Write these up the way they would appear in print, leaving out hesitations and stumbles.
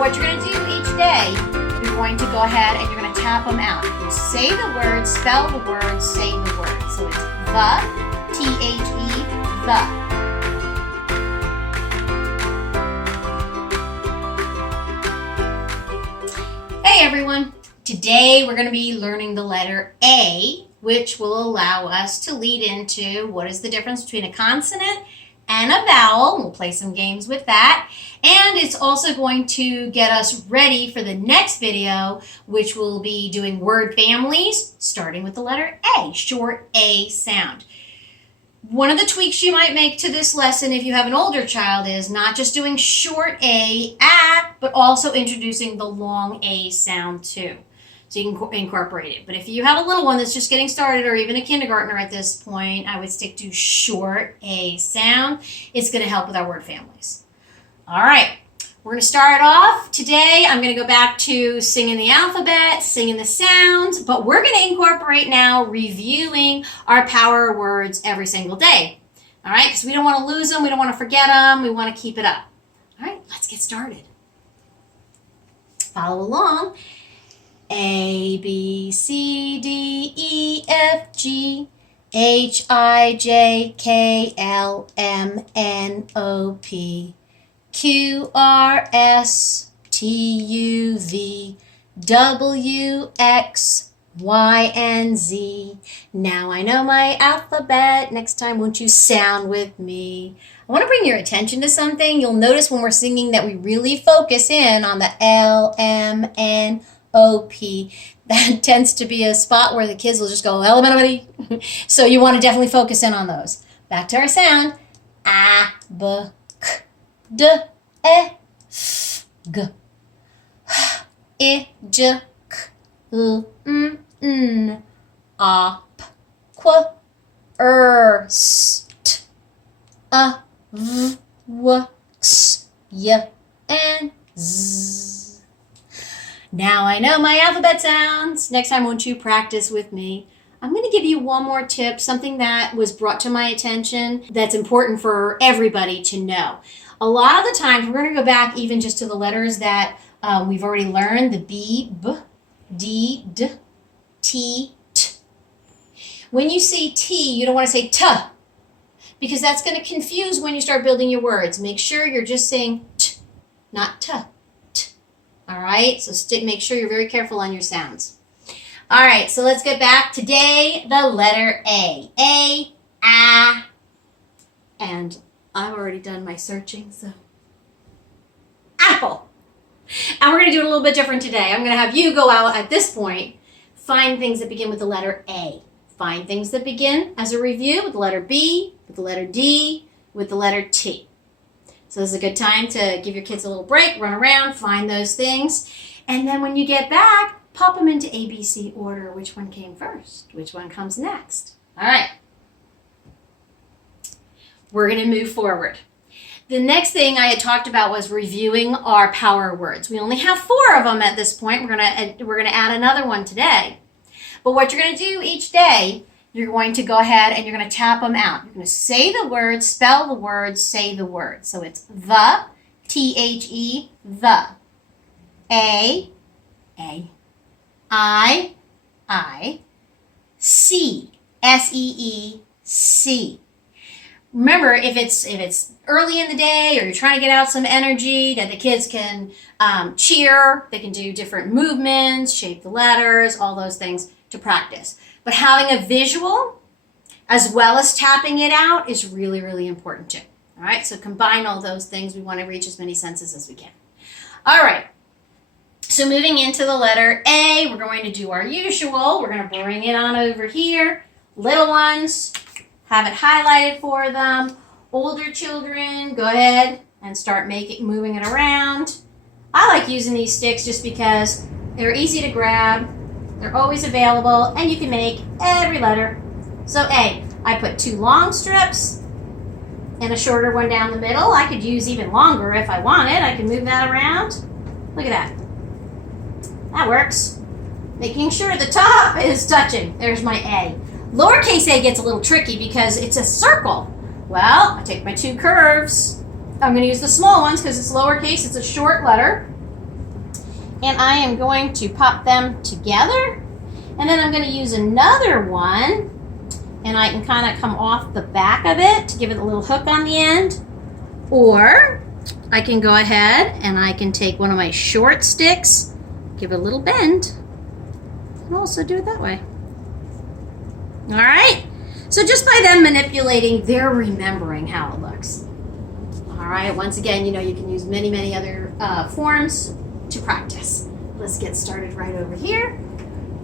what you're going to do each day, you're going to go ahead and you're going to tap them out. You say the word, spell the word, say the word. So it's the, T-H-E, the. Hey everyone! Today we're going to be learning the letter A, which will allow us to lead into what is the difference between a consonant and a vowel. We'll play some games with that. And it's also going to get us ready for the next video, which will be doing word families, starting with the letter A, short A sound. One of the tweaks you might make to this lesson if you have an older child is not just doing short A, but also introducing the long A sound too. So you can incorporate it. But if you have a little one that's just getting started or even a kindergartner at this point, I would stick to short A sound. It's going to help with our word families. All right, we're going to start off. Today I'm going to go back to singing the alphabet, singing the sounds, but we're going to incorporate now reviewing our power words every single day. All right, because we don't want to lose them, we don't want to forget them, we want to keep it up. All right, let's get started. Follow along. A, B, C, D, E, F, G, H, I, J, K, L, M, N, O, P, Q, R, S, T, U, V, W, X, Y, and Z. Now I know my alphabet. Next time, won't you sound with me? I want to bring your attention to something. You'll notice when we're singing that we really focus in on the L, M, N, O-P. That tends to be a spot where the kids will just go, elementary. So you want to definitely focus in on those. Back to our sound. A, B, K, D, E, F, G, H, I, J, K, L, M, N, O, P, Q, R, S, T, A, V, W, X, Y, and Z. Now I know my alphabet sounds. Next time, won't you practice with me? I'm going to give you one more tip, something that was brought to my attention that's important for everybody to know. A lot of the times, we're going to go back even just to the letters that we've already learned, the B, B, D, D, T, T. When you say T, you don't want to say T, because that's going to confuse when you start building your words. Make sure you're just saying T, not T. All right, so make sure you're very careful on your sounds. All right, so let's get back. Today, the letter A. A, and I've already done my searching, so apple. And we're going to do it a little bit different today. I'm going to have you go out at this point, find things that begin with the letter A. Find things that begin, as a review, with the letter B, with the letter D, with the letter T. So this is a good time to give your kids a little break, run around, find those things. And then when you get back, pop them into ABC order. Which one came first? Which one comes next? All right. We're going to move forward. The next thing I had talked about was reviewing our power words. We only have 4 of them at this point. We're going to add another one today. But what you're going to do each day, you're going to go ahead and you're going to tap them out. You're going to say the word, spell the word, say the word. So it's the, T-H-E, the. A, I, C, S-E-E, C. Remember, if it's early in the day or you're trying to get out some energy that the kids can cheer, they can do different movements, shape the letters, all those things to practice. But having a visual as well as tapping it out is really, really important too. All right, so combine all those things. We want to reach as many senses as we can. All right, so moving into the letter A, we're going to do our usual. We're going to bring it on over here. Little ones, have it highlighted for them. Older children, go ahead and start moving it around. I like using these sticks just because they're easy to grab. They're always available, and you can make every letter. So A, I put 2 long strips and a shorter one down the middle. I could use even longer if I wanted. I can move that around. Look at that. That works. Making sure the top is touching. There's my A. Lowercase a gets a little tricky because it's a circle. Well, I take my 2 curves. I'm going to use the small ones because it's lowercase. It's a short letter. and I am going to pop them together, and then I'm going to use another one, and I can kind of come off the back of it to give it a little hook on the end, or I can go ahead and I can take one of my short sticks, give it a little bend, and also do it that way. All right, so just by them manipulating, they're remembering how it looks. All right, once again, you know, you can use many other forms to practice. Let's get started right over here.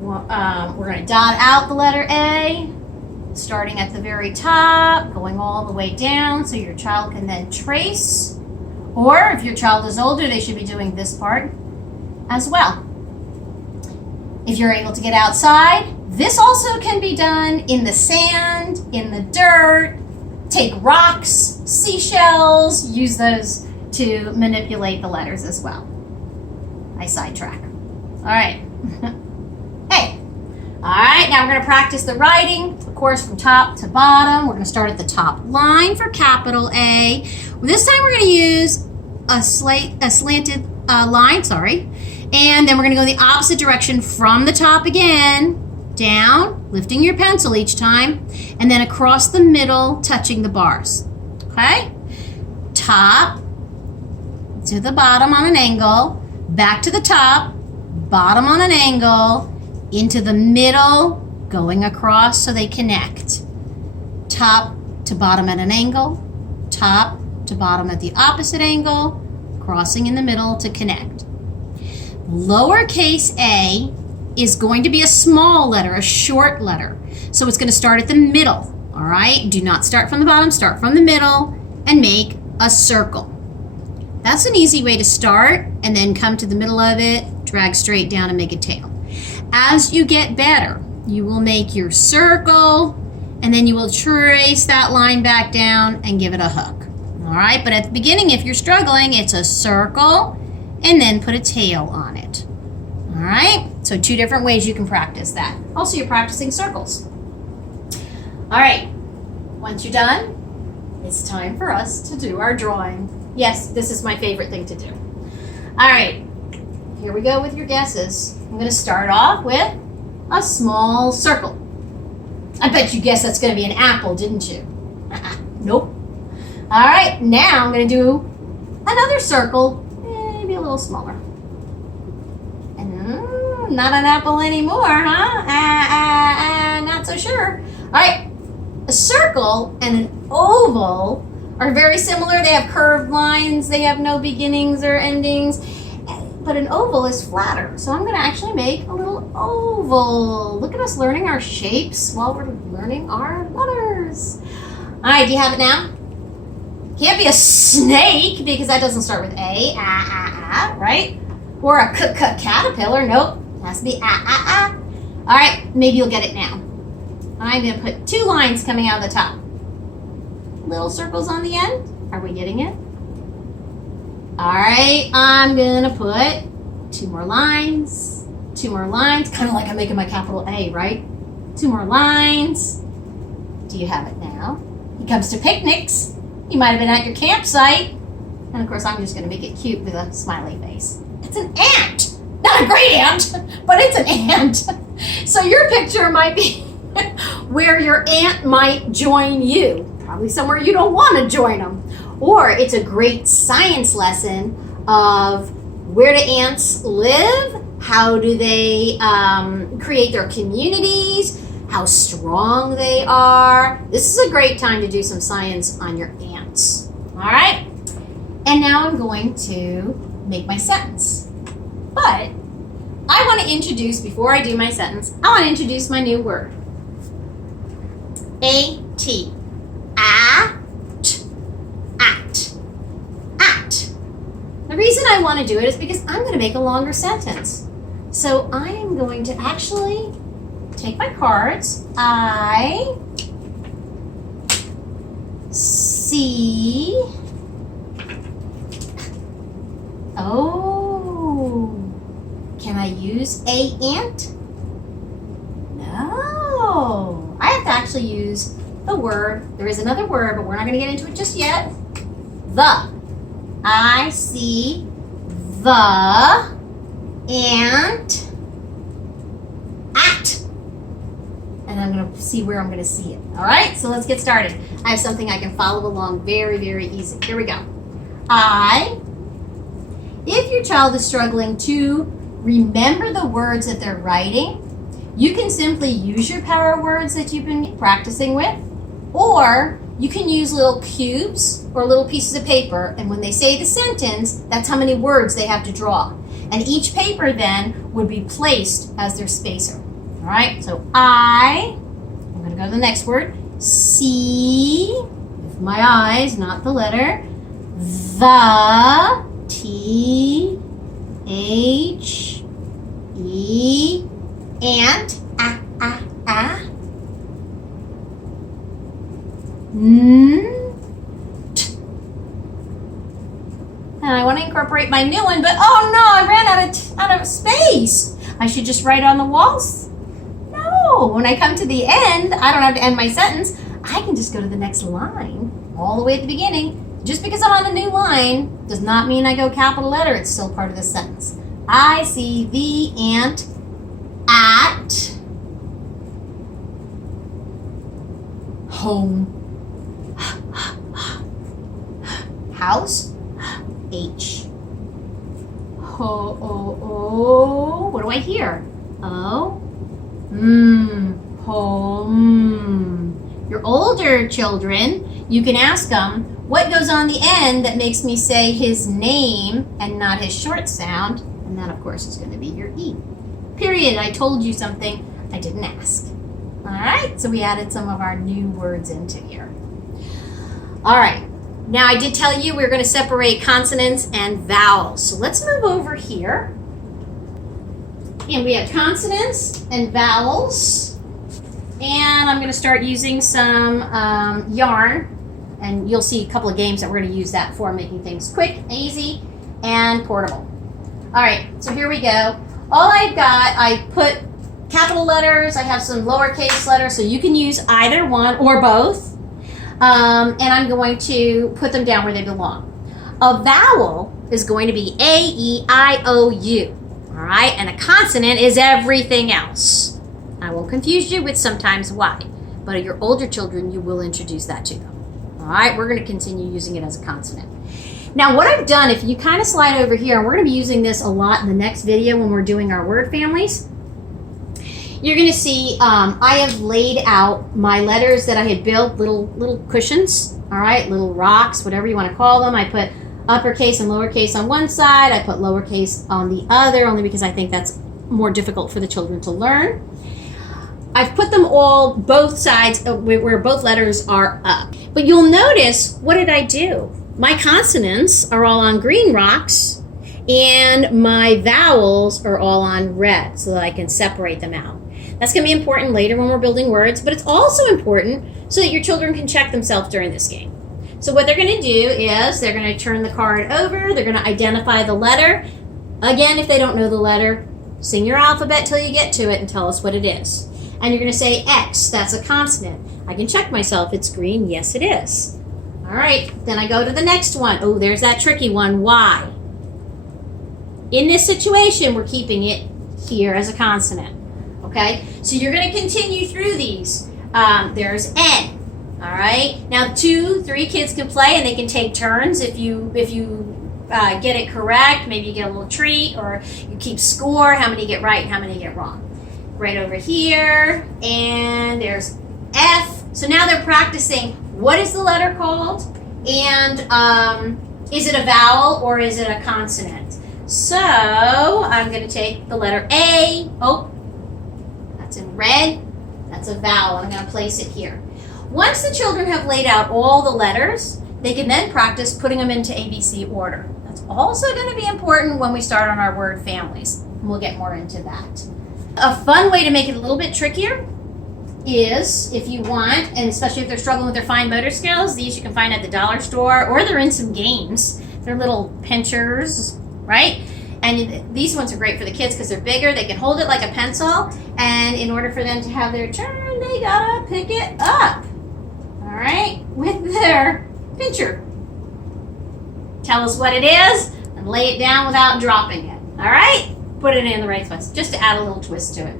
We're going to dot out the letter A, starting at the very top, going all the way down so your child can then trace. Or if your child is older, they should be doing this part as well. If you're able to get outside, this also can be done in the sand, in the dirt. Take rocks, seashells, use those to manipulate the letters as well. I sidetrack. All right. Hey. All right, now we're going to practice the writing, of course, from top to bottom. We're going to start at the top line for capital A. This time we're going to use a slanted line, and then we're going to go the opposite direction from the top again, down, lifting your pencil each time, and then across the middle, touching the bars. Okay? Top to the bottom on an angle, back to the top, bottom on an angle, into the middle, going across so they connect. Top to bottom at an angle, top to bottom at the opposite angle, crossing in the middle to connect. Lowercase a is going to be a small letter, a short letter. So it's going to start at the middle, all right? Do not start from the bottom, start from the middle and make a circle. That's an easy way to start, and then come to the middle of it, drag straight down and make a tail. As you get better, you will make your circle, and then you will trace that line back down and give it a hook. All right, but at the beginning, if you're struggling, it's a circle and then put a tail on it. All right, so 2 different ways you can practice that. Also, you're practicing circles. All right, once you're done, it's time for us to do our drawing. Yes, this is my favorite thing to do. All right, here we go with your guesses. I'm going to start off with a small circle. I bet you guessed that's going to be an apple, didn't you? Nope. All right, now I'm going to do another circle, maybe a little smaller. And not an apple anymore, huh? Not so sure. All right, a circle and an oval are very similar. They have curved lines. They have no beginnings or endings. But an oval is flatter. So I'm going to actually make a little oval. Look at us learning our shapes while we're learning our letters. All right, do you have it now? Can't be a snake because that doesn't start with A, right? Or a caterpillar. Nope, it has to be All right, maybe you'll get it now. I'm going to put 2 lines coming out of the top. Little circles on the end. Are we getting it? All right, I'm gonna put 2 more lines, kind of like I'm making my capital A, right? 2 more lines. Do you have it now? It comes to picnics. You might have been at your campsite. And of course, I'm just gonna make it cute with a smiley face. It's an ant. Not a great ant, but it's an ant. So your picture might be where your ant might join you. Probably somewhere you don't want to join them. Or it's a great science lesson of where do ants live, how do they create their communities, how strong they are. This is a great time to do some science on your ants. All right? And now I'm going to make my sentence. But I want to introduce, before I do my sentence, I want to introduce my new word. A-T. The reason I want to do it is because I'm going to make a longer sentence. So I am going to actually take my cards. I see. Oh, can I use a ant? No, I have to actually use the word. There is another word, but we're not going to get into it just yet. The. I see the ant, at. And I'm going to see where I'm going to see it. All right, so let's get started. I have something I can follow along very, very easy. Here we go. I. If your child is struggling to remember the words that they're writing, you can simply use your power words that you've been practicing with, or you can use little cubes or little pieces of paper, and when they say the sentence, that's how many words they have to draw. And each paper then would be placed as their spacer. All right, so I'm going to go to the next word. C, with my eyes, not the letter. The, T, H, E, ant, t. And I want to incorporate my new one, but oh no, I ran out of space. I should just write on the walls. No, when I come to the end, I don't have to end my sentence. I can just go to the next line, all the way at the beginning. Just because I'm on a new line does not mean I go capital letter. It's still part of the sentence. I see the ant at home. House, H. Ho, what do I hear? O, home. Your older children, you can ask them, what goes on the end that makes me say his name and not his short sound? And that, of course, is going to be your E. Period. I told you something I didn't ask. All right, so we added some of our new words into here. All right, now I did tell you we're going to separate consonants and vowels. So let's move over here. And we have consonants and vowels. And I'm going to start using some yarn. And you'll see a couple of games that we're going to use that for, making things quick, easy, and portable. All right, so here we go. All I've got, I put capital letters, I have some lowercase letters, so you can use either one or both. And I'm going to put them down where they belong. A vowel is going to be A, E, I, O, U. All right, and a consonant is everything else. I won't confuse you with sometimes why, but your older children, you will introduce that to them. All right, we're going to continue using it as a consonant. Now, what I've done, if you kind of slide over here, and we're going to be using this a lot in the next video when we're doing our word families, you're going to see I have laid out my letters that I had built, little cushions, all right, little rocks, whatever you want to call them. I put uppercase and lowercase on one side. I put lowercase on the other, only because I think that's more difficult for the children to learn. I've put them all, both sides, where both letters are up. But you'll notice, what did I do? My consonants are all on green rocks, and my vowels are all on red, so that I can separate them out. That's going to be important later when we're building words, but it's also important so that your children can check themselves during this game. So what they're going to do is they're going to turn the card over, they're going to identify the letter. Again, if they don't know the letter, sing your alphabet till you get to it and tell us what it is. And you're going to say X, that's a consonant. I can check myself, it's green, yes it is. All right, then I go to the next one. Oh, there's that tricky one, Y. In this situation, we're keeping it here as a consonant, okay? So you're going to continue through these. There's N, all right? Now 2, 3 kids can play, and they can take turns. If you get it correct, maybe you get a little treat, or you keep score, how many get right and how many get wrong. Right over here, and there's F. So now they're practicing, what is the letter called? And is it a vowel or is it a consonant? So I'm going to take the letter A. Oh, that's in red. That's a vowel. I'm going to place it here. Once the children have laid out all the letters, they can then practice putting them into ABC order. That's also going to be important when we start on our word families. And we'll get more into that. A fun way to make it a little bit trickier is, if you want, and especially if they're struggling with their fine motor skills, these you can find at the dollar store, or they're in some games. They're little pinchers, right? And these ones are great for the kids because they're bigger. They can hold it like a pencil, and in order for them to have their turn, they gotta pick it up, all right, with their pincher. Tell us what it is and lay it down without dropping it, all right? put it in the right place, just to add a little twist to it.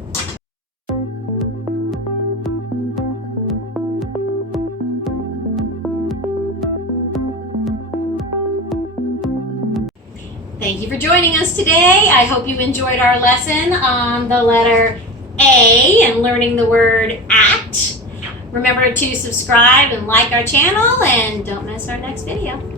Thank you for joining us today. I hope you enjoyed our lesson on the letter A and learning the word at. Remember to subscribe and like our channel, and don't miss our next video.